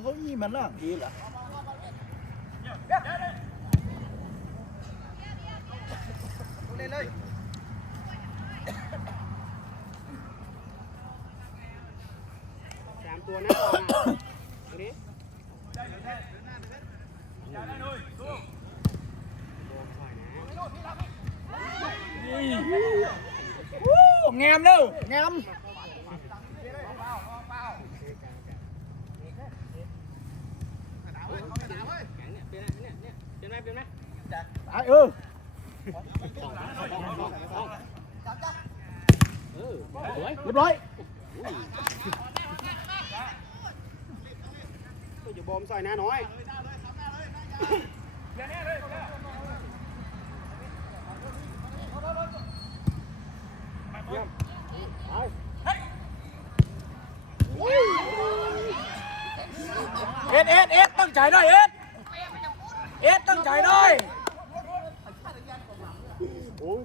เหมือนเขายี่มันล่ะดีเหรอสามตัวนะก่อนนะอันนี้วู้งามเด้องาม แข็งเนี่ยเป็นไหมเนี่ยเนี่ยเป็นไหมเป็นไหม ไอ้เออ เออสวย เรียบร้อย ก็จะบอ มใส่นะน้อยเยี่ยมเอาเอ็ดเอ็ดเอ็ดตั้งใจหน่อยเอ็ดเอ็ดตั้งใจหน่อยโอ้ย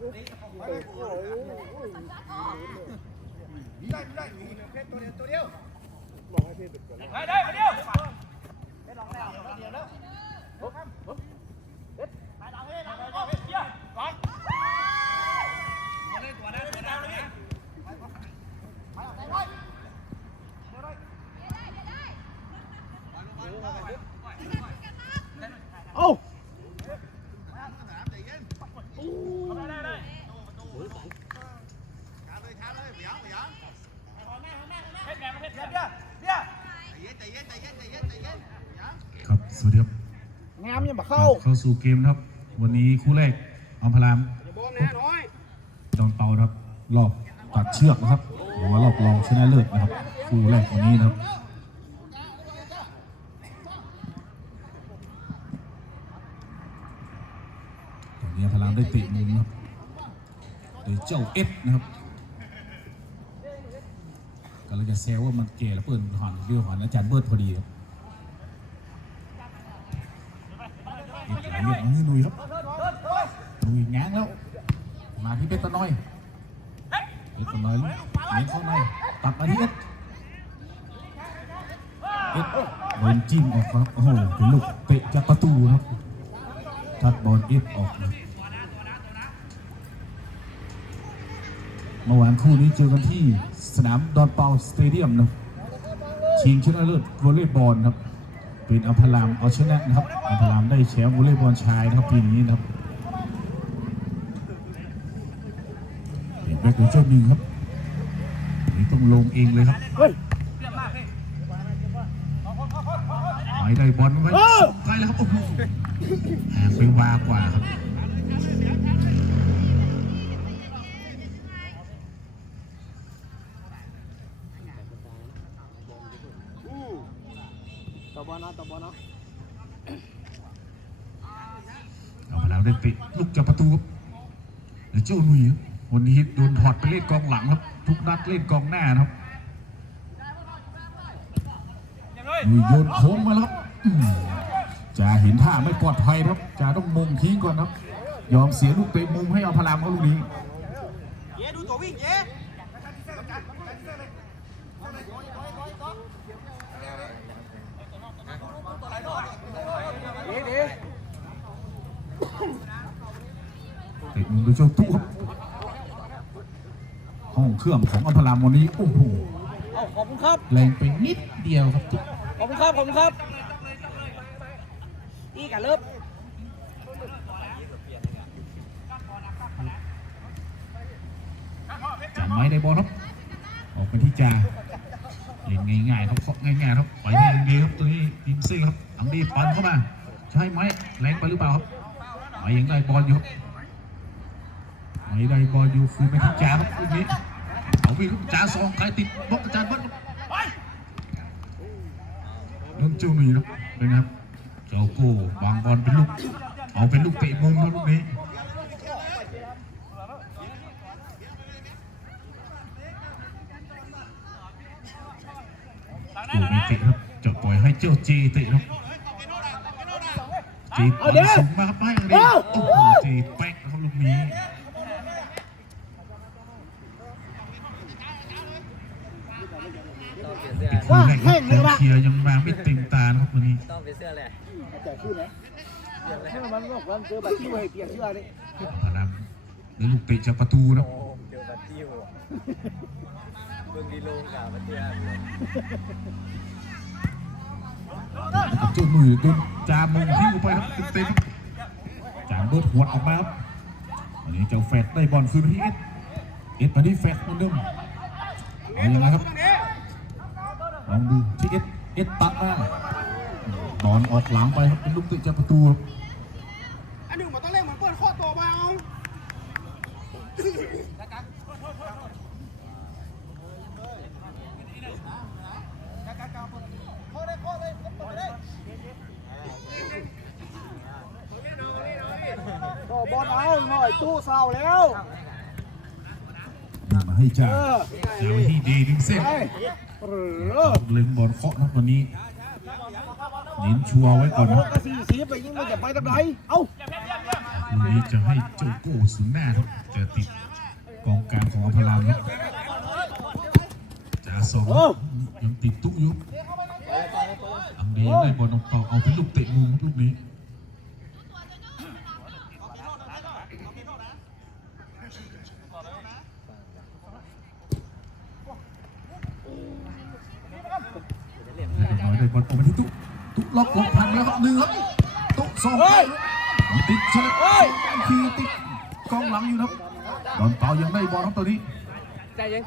เอ้า ครับ สวัสดีครับ งามยังบ่ เข้าสู่เกมนะครับ วันนี้คู่แรกอัมพรามจะบอมนะน้อยดนเปาครับ รอบตัดเชือกนะครับหรือว่ารอบรองชนะเลิศนะครับ คู่แรกวันนี้นะครับตอนนี้อัมพรามได้เตะมุมนะครับโดยเจ้าเอฟนะครับกำลังจะแซวว่ามันเกย์แล้วเปิดหันเรียวหันอาจารย์เบิร์ดพอดีครับ เอกเรียกมือหนุ่ยครับหนุ่ยง้างแล้ว มาที่เพชรตะน้อยเพชรตะน้อยเลี้ยงเข้าในตัดมาที่เอ็ดเอ็ดโดนจิ้มออกครับโอ้โหเป็นลูกเตะจากประตูครับทัดบอลเอ็ดออกนะเมื่อวานคู่นี้เจอกันที่สนามดอนเปาสเตเดียมนะชิงชนะเลิศวอลเลย์บอลครับ เป็นอัมพารามเอาชนะนะครับอัมพารามได้แชมป์วอลเลย์บอลชายนะครับปีนี้นะครับเห็นแบ็คเป็นเจ้าหนึ่งครับนี่ต้องลงเองเลยครับเฮ้ยไม่ได้บอลไว้ส่งไปแล้วครับโอ้โหห่างไปวากว่าครับ อืมต่อบอลนะต่อบอลนะ อัมพาราม ได้เตะลูกจากประตูครับเจ้าหนุ่ยวันนี้โดนถอดไปเล่นกองหลังครับ ทุกนัดเล่นกองหน้านะครับหนุ่ยโยนโค้งมาแล้วครับจะเห็นท่าไม่ปลอดภัยครับจะต้องมงทิ้งก่อนครับ ยอมเสียลูกเตะมุมให้อัมพารามเขาลูกนี้เย้ดูตัววิ่งเย้ดีดีเตะมุมโดยเจ้าตู้ครับห้องเครื่องของอัมพารามวันนี้โอ้โหเอาขอบคุณครับแรงไปนิดเดียวครับตุ๊ขอบคุณครับขอบคุณครับอีกันเลิฟจาไม้ได้บอลครับออกไปที่จ่าเล่นง่ายๆครับเคาะง่ายๆครับไปที่ดีครับตัวนี้ยิงซิ่งครับอังดีปันเข้ามา ใช่ไหมแรงไปหรือเปล่าครับไปยังได้บอลอยู่ครับ ไม่ได้บอลอยู่คืนไปที่จ่าครับลูกนี้เอาวิ่งครับจ่าสองใครติดบล็อกอาจารย์เบิ้ลครับเรื่องเจ้าหนุ่ยครับเป็นไงครับเจ้าโก้วางบอลเป็นลูกเอาเป็นลูกเตะมุมครับลูกนี้ถูกไม่เตะครับจะปล่อยให้เจ้าเจเตะครับเจบอลสูงมาไม่เลยโอ้โหเจแป๊กครับลูกนี้ ว่าแห้งเลยว่ะเชียร์ยังมาไม่เต็มตานะครับวันนี้ต้องเป็นเสื้อเลยแต่ชื่อไหนเมื่อมันบอกว่าเจอแบบที่ให้เปลี่ยนชื่อนี่พลังในลูกเตะจากประตูนะโอ้เจอบัตติ้วเบิ่งดีลงกับบัตติ้วกับจุดมือโดนจามมือทิ้งลงไปครับเต็มๆจามโดนหัวดออกมาครับวันนี้เจ้าแฟดได้บอลคืนที่เอสเอสมาที่แฟดเหมือนเดิมเอายังไงครับ ลองดูที่เอสเอสตัดมาบอลออกหลังไปครับเป็นลูกเตะจากประตูครับอันหนึ่งมันต้องเล่นเหมือนเปิดข้อตัวมาเอาก็บอลเอาหน่อยตู้เศร้าแล้วมา ให้จ่าเออจ่าไว้ที่ดีดึงเส้นไปหรือเล็งบอลเคาะนะวันนี้เน้นชัวร์ไว้ก่เอาอนหนะกกับสี่สิบไปยิงมันจะไปทำไรเอ้าวันนี้จะให้โจโก้สูงหน้าครับจะติดกองกลางของอัมพลามครับจ่าสองยังติดตุ๊กอยุบอังเดียได้บอลต่อเอาเป็นลูกเตะมุมครับลูกนี้ น้อยได้บอลออกมาที่ตุ๊กตุ๊กล็อกล็อกพันแล้วครับหนึ่งครับตุ๊กสองติดเฉลยคือติดกองหลังอยู่นะครับดอนเปายังได้บอลครับตอนนี้ใจยัง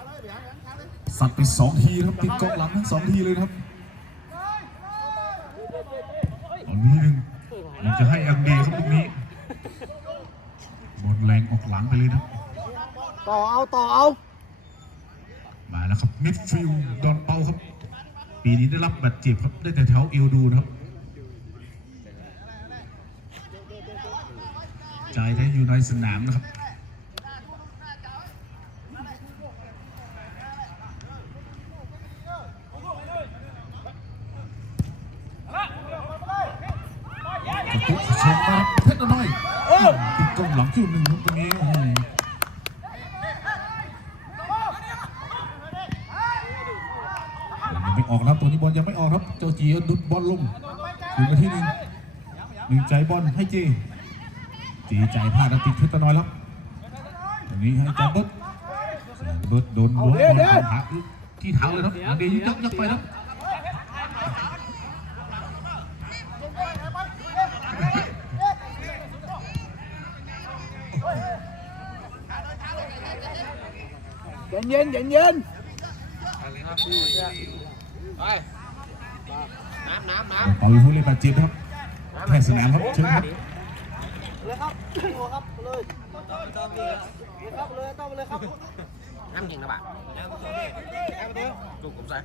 สัตว์ไปสองทีครับติดกองหลังทั้งสองทีเลยครับตอนนี้หนึ่งยังจะให้อังเดีครับลูกนี้บอลแรงออกหลังไปเลยนะต่อเอาต่อเอามาแล้วครับมิดฟิลด์ดอนเปาครับ ปีนี้ได้รับบาดเจ็บครับได้แต่แถวเอวดูนะครับใจได้อยู่ในสนามนะครับกระตุกชมมาเพชรน้อยติดกล้องหลังจุดหนึ่งครับตรงนี้ โอ้โหยังไม่ออกนะครับตัวนี้บอลยังไม่ออกครับ เจ้าจีดุดบอลลงถึงมาที่หนึ่งหนึ่งใจบอลให้เจจีใจพลาดติดเพชรน้อยแล้วตรงนี้ให้จับบดบดโดนบอลขาที่เท้าเลยครับเดี๋ยวยักยักไปครับเย็นเย็นเย็นเย็น น้ำน้ำน้เป่าอยู่ผู้เล่นบาดเจ็บนะครับแพทย์สนามครับเชิญครับเลยครับตัวครับเลยครับเลยต้องเลยครับำน้ำยิงนะบ่าจุกผมใส่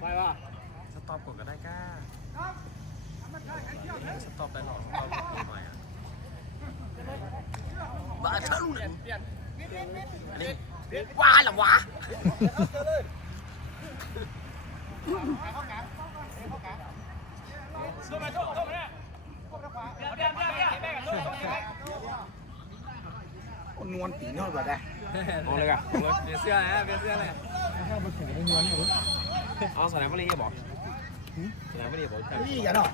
ไปว่ะ สต็อปกดก็ได้ก้าสต็อปได้หรอสต็อปใหม่อะบ้าเธอรู้เลยอันนี้ ว้าหรอวะนวลตีนวลแบบไหนเอาเลยอะเปลี่ยนเสื้อนะเปลี่ยนเสื้อเลยเอาสนามบริเวณบอกสนามบริเวณบอกนี่กันเนา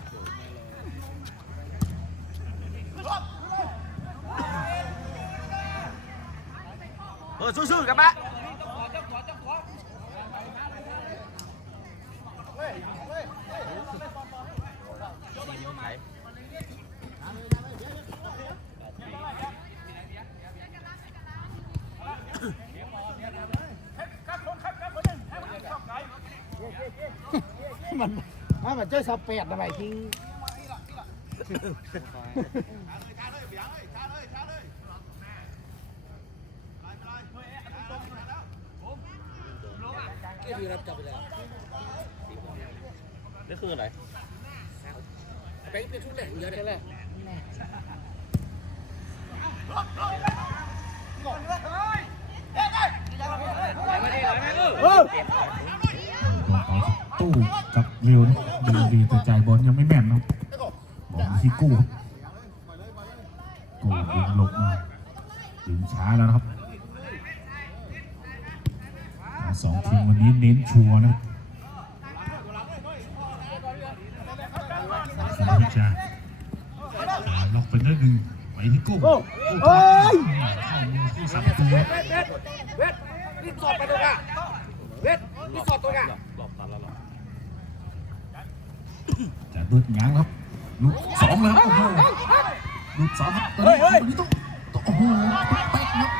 ะเออสู้ๆกันปะมันมั นมันเจ้าสเปดทำไมทิ้งนี่คืออะไรไปเป็นทุกแหล่งเยอะเลยเออโดนต่อตู้กับเร็วนะดูดีแต่จ่ายบอลยังไม่แม่นนะครับบอลที่กู้ครับกู้ดึงหลบมาดึงช้าแล้วนะครับทั้ง สองทีมวันนี้เน้นชัวร์นะครับสามพิจารล็อกไปนิดนึงไปที่กู้โอ้กู้เอ้ยเข้ามือผู้สามประตูครับเวทเวทเวทรีบสอดไปตัวกะเวทรีบสอดตัวกะจะดุดง้างครับลุกสองแล้วโอ้โหลุกสองครับตอนนี้ตอนนี้ต้องต้องโอ้โหเป๊ะครับ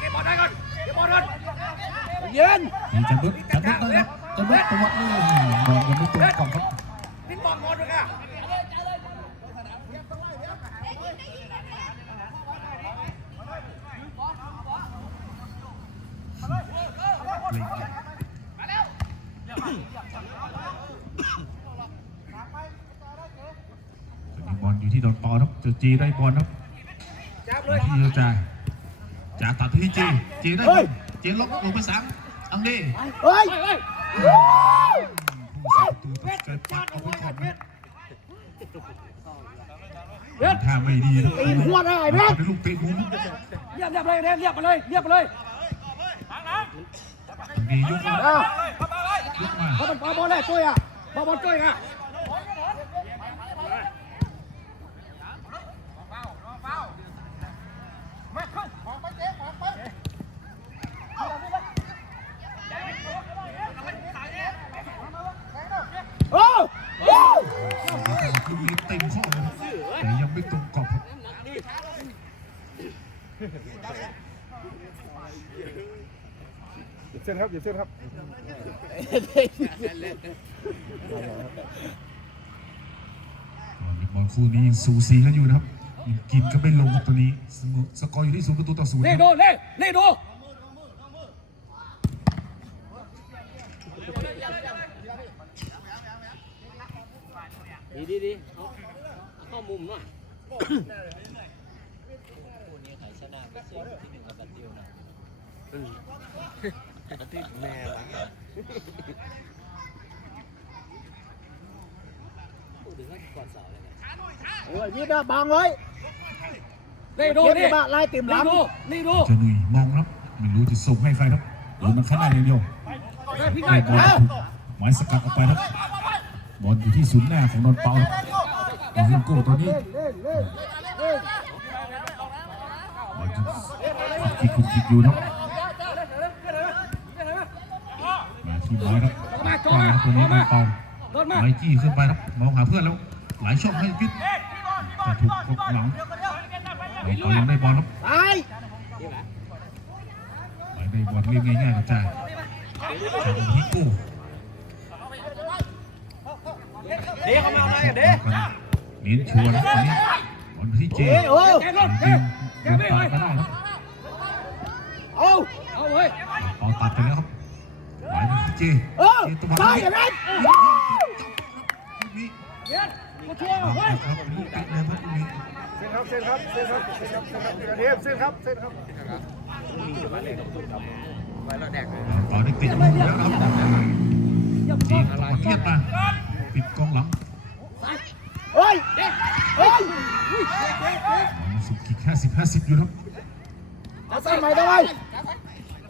เก็บบอลได้ก่อนเก็บบอลก่อนเย็นนี่จะดุดจะดุดได้ครับจะดุดตัวเองบอลยังไม่ตรงกล่องครับรีบบอลก่อนด้วยกะเล็งตอนนี้บอลอยู่ที่ดอนปอครับเจะจีได้บอลครับจับเลมายที่เจ้าจ่าจ่าตัดไปที่จีจีได้บอลจีล็อกลงไปสาม อังเด้เฮ้ยผู้สาประตูต้องใจปัดเอาไว้ก่อนนะถ้าไม่ดีนะตีนหัวได้ไหมเป็นลูกเตะมุมเรียบเรียบเลยเรียบเรียบไปเลยเรียบไปเลยดียกมาอ้าวยกมาเขาเป็นปาบอลแรกตัวอะปาบอลตัวอะ โอ้โอ้ คือมีเต็มข้อเลยแต่ยังไม่ตรงกรอบครับ เส้นครับหยิบเส้นครับบอลคู่นี้ยังสูสีกันอยู่นะครับยังกินก็ไม่ลงครับตัวนี้เสมอสกอร์อยู่ที่ศูนย์ประตูต่อศูนย์นี่ครับดูนี่นี่ดูดีดีดีเอาเข้ามุมหน่อยโอ้ยนี่นะบังไว้นี่ ดูเก็บนี่ในบ้านไล่เต็มหลันี่งดูนี่ดูเจะหนุ่ยมองครับไม่รู้จะส่งให้ใครครับหรือมันแค่ได้อย่างเดียวได้พี่ได้ได้บอลถูกหมายสกัดออกไปครับบอลอยู่ที่ศูนย์หน้าของนนท์เปาครับบอลฮิงโก้ตัวนี้เล่นเล่นเล่นเล่นบอลจะคิดคุกคิดอยู่นะ ครับมาที่ไม้ครับกว้างครับตัวนี้นนท์เปาโดนมาไม้จี้ขึ้นไปครับมองหาเพื่อนแล้วหลายช่องให้พิษแต่ถูกกดหลังนนท์เปายังได้บอลครับตายไม่ได้บอลเล่นง่ายๆครับจ้าจากฮิโก้เดี๋ยวเขามาเอาหน่อยกันเด้เน้นชัวร์นะตอนนี้บอลที่เจเอ้ยโอ้แกรถแกดึงแกดึงไม่ตัเลดยก็ได้ครับเอาเอาเว้ยเอาตัดไปแล้วครับไหลไปที่เจเออเจตะวันตายอย่างนั้นลูกนี้เย็นมาช่วย เอาเว้ยครับลูกเตะเลยครับลูกนี้เส้นครับเส้นครับเส้นครับเส้นครับเส้นครับกระเทียมเส้นครับเส้นครับต่อได้เตะลูกแล้วนะครับจีตะวันเลียดมาปิดกองหลังเฮ้ยเฮ้ยบอลสุดกิกห้าสิบห้าสิบอยู่ครับเอาใส่ใหม่ได้ไหม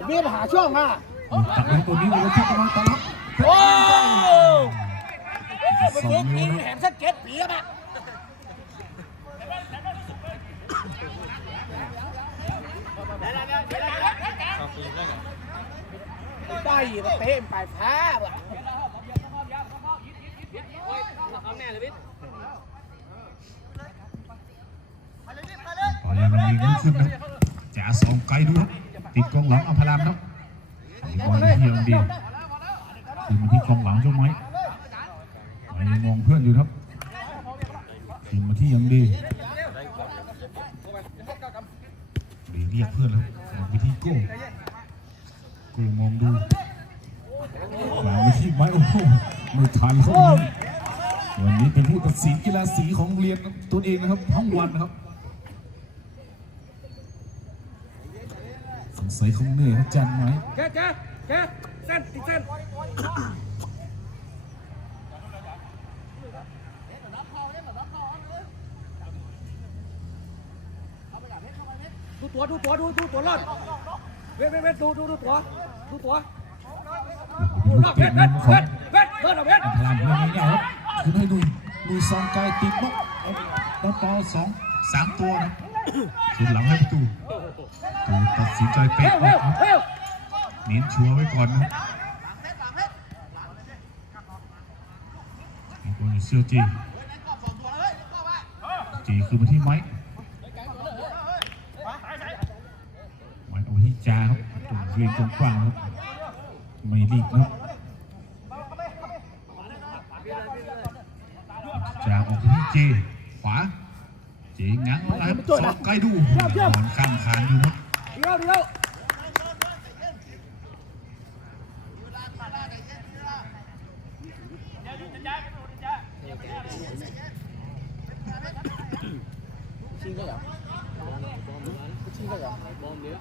มีปัญหาช่วงอะ ลูกตัดแล้วตัวนี้เลยที่กำลังต่อรับโอ้มันลุกยิงแหมสเก็ตเปียบอะได้มาเตะไปแพ้ว่ะเอาแม่เลยวิทย์ต่อยังยิงไม่ขึ้นนะจ่าสองไกลดูครับติดกองหลังอัมพารามครับ บอลที่ยังดีคือมาที่กองหลังเจ้าไหมไม้มองเพื่อนอยู่ครับยิงมาที่ยังดีดีเรียกเพื่อนแล้วมองไปที่โก้โก้มองดูวางไปที่ไม้โอ้โหไม่ทันเขาเลยโอ้วันนี้เป็นผู้ตัดสินกีฬาสีของเรียนตัวเองนะครับทั้งวันนะครับ งสัยคงเหนื่อยครับจันไหมแกแกแกเส้นติดเส้นดูตัวดูตัวดูดูตัวรอดเว้ยเว้ยเว้ยดูดูดูตัวดูตัวลูกรอดเตะเว้ยมุเว้ยมของเว้ยเว้ยเว้ยเว้ยพลังเรื่องง่ายๆครับคืนให้ลุยลุยซองไกลติดบล็อกเอาบอลต่อสองสามตัวนะคืนหลังให้ประตู ตัดสินใจเตะเร็วออกครับเน้นชัวร์ไว้ก่อนนะครับมียู่เสื้อจีจีคือมาที่ไม้ไม้เอาที่จาครับตรงเรียนกว้างครับไม่รีบครับจาออกที่เจขวาเจงั้งนะครับสอบใกลดูบอลข้ามคานอยู่นะดี แล้วดีแล้ว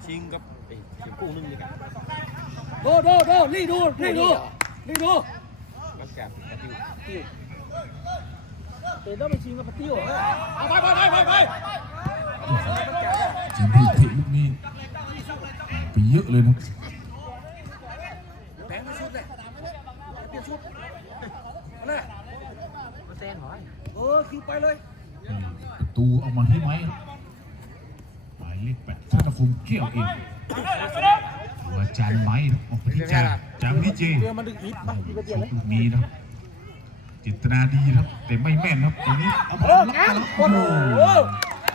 ชิงกับไอ้เข็มกุ้งนึ่งนี่กันดูดูดูนี่ดูนี่ดูนี่ดูมันกับกระติวเตะต้องไปชิงกับปติ้วเหรอาไปไปไปไปไปจริงที่เทลูกนี้ไป เยอะเลยนะแบงค์ไม่ชุดเลยเปลี่ยนชุดนั่นเออคิวไปเลยประตูเอามาที่ไม้ครับหมายเลขแปดธนคมเกี่ยวเองว่าจานไม้นะออกไปที่จานจานไปที่เจเรือมันดึงอิดป่ะที่ไปเตียนชเลยกลูกนี้นะครับจิตนาดีนะครับ แต่ไม่แม่นครับตรงนี้เอาบอลล็อกไปแล้วโอ้โห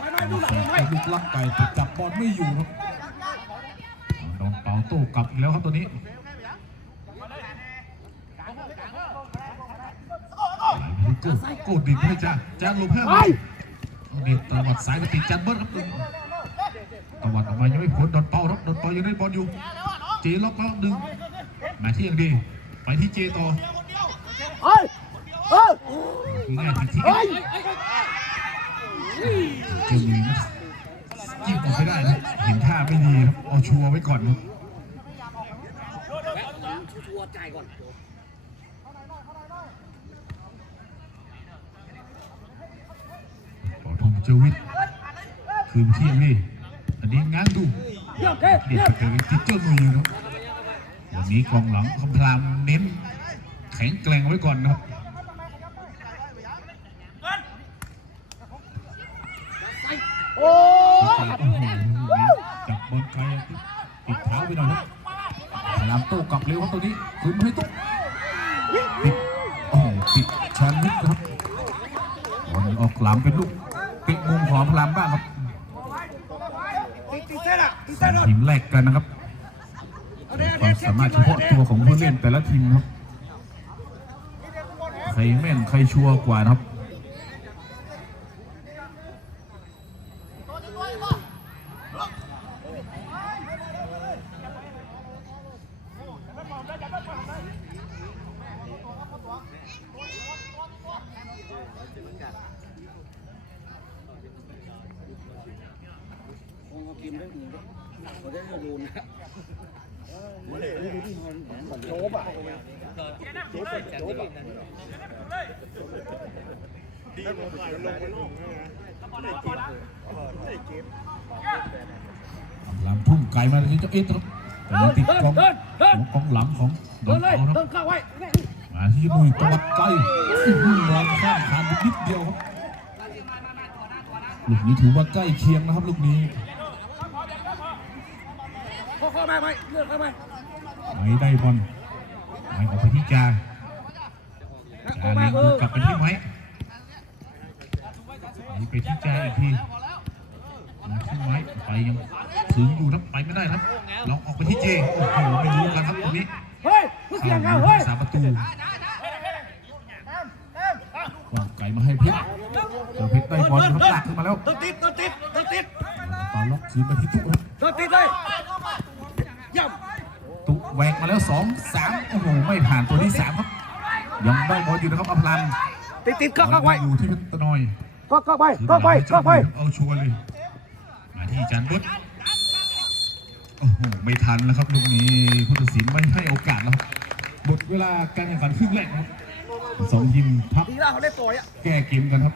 ไม่ไม่ดูหลังไม่ไอ้ลูกลักไก่แต่จับบอลไม่อยู่ครับ โดนเป่าโต้กลับอีกแล้วครับตัวนี้โก้โก้ดิบให้จ้าจ้าลงเพิ่มเอาเด็ดตวัดสายไปติดจันเบิร์ดครับตวัดออกมายังไม่พ้นโดนเป่าครับโดนเป่ายังได้บอลอยู่เจล็อกแล้วดึงมาที่อย่างดี ไปที่เจต่อเฮ้ยเฮ้ยคือง่ายทันทีเฮ้ยเจอมีนะยิงออกไม่ได้นะ เห็นท่าไม่ดีครับเอาชัวร์ไว้ก่อนบชัวร์จ่ายก่อนขอทงเจวิทคืนเที่ยงนี่อันนี้ง้างดูเยี่เเด็ยี่ดยมไปเจอติ๊กเจอร์มืออยู่ครับวันนี้กองหลังคำพลามเน้นแข็งแกร่งไว้ก่อนนะครับโอ้ย บบอลไกลติดเท้าไปหน่อยครับพลามโต้กลับเร็วครับตัวนี้คืนให้ตุ๊กติดโอ้ติดชันนิดครับบอลออกหลังเป็นลูกปิดมุมของพลามบ้างครับทีมแรกกันนะครับความสามารถเฉพาะตัวของผู้เล่นแต่ละทีมครับใครแม่นใครชัวร์กว่านะครับ คงเอากินได้หนึ่งเขาได้ดูนะ โจบอะ ลำทุ่มไก่มาที่เจ้าเอ็ดครับแต่ยังติดกองของหลังของดเดินเลยเอาคเดิรับนเข้าไว้มาที่มุยตวัดไกลอื้อหือวางข้ามคาดนิดเดียวครับลูกนี้ถือว่าใกล้เคียงนะครับลูกนี้เข้าเข้าไปไหมเลือกเข้าไปไม่ได้บอลไม่ออกไปที่จาจาอกมาเลี้ยงกลับไปที่ไม้ ไปไปที่จาอีกทีมาที่ไม้ไปยังถึงอยู่นะไปไม่ได้ครับลองออกไปที่เจโอ้โหไม่รู้กันครับตรงนี้เฮ้ยมึงเสียงเข้าเขาเฮ้ยสามประตูวางไก่มาให้เพชรเจอเพชรได้บอลครับลากขึ้นมาแล้วเดินติดเดินติดเดินติดตอนล็อกคืนไปที่ตุ๊กครับเดินติดเลยย่ตุ๊กแหวกมาแล้วสองสามโอ้โหไม่ผ่านตัวที่สามครับยังได้บอลอยู่นะครับอภรันำติดติดก็เข้าไปอยู่ที่เพชรตะนอย ก็เข้าไปก็ไปก็ไปเอาชัวร์เลย มาที่จันบุตรโอ้โหไม่ทันแล้วครับลูกนี้ผู้ตัดสินไม่ให้โอกาสแล้วครับหมดเวลาการแข่งขันครึ่งแรกครับสองทีมพักดีแล้วเขาได้ปล่อยอะแก้เกมกันครับ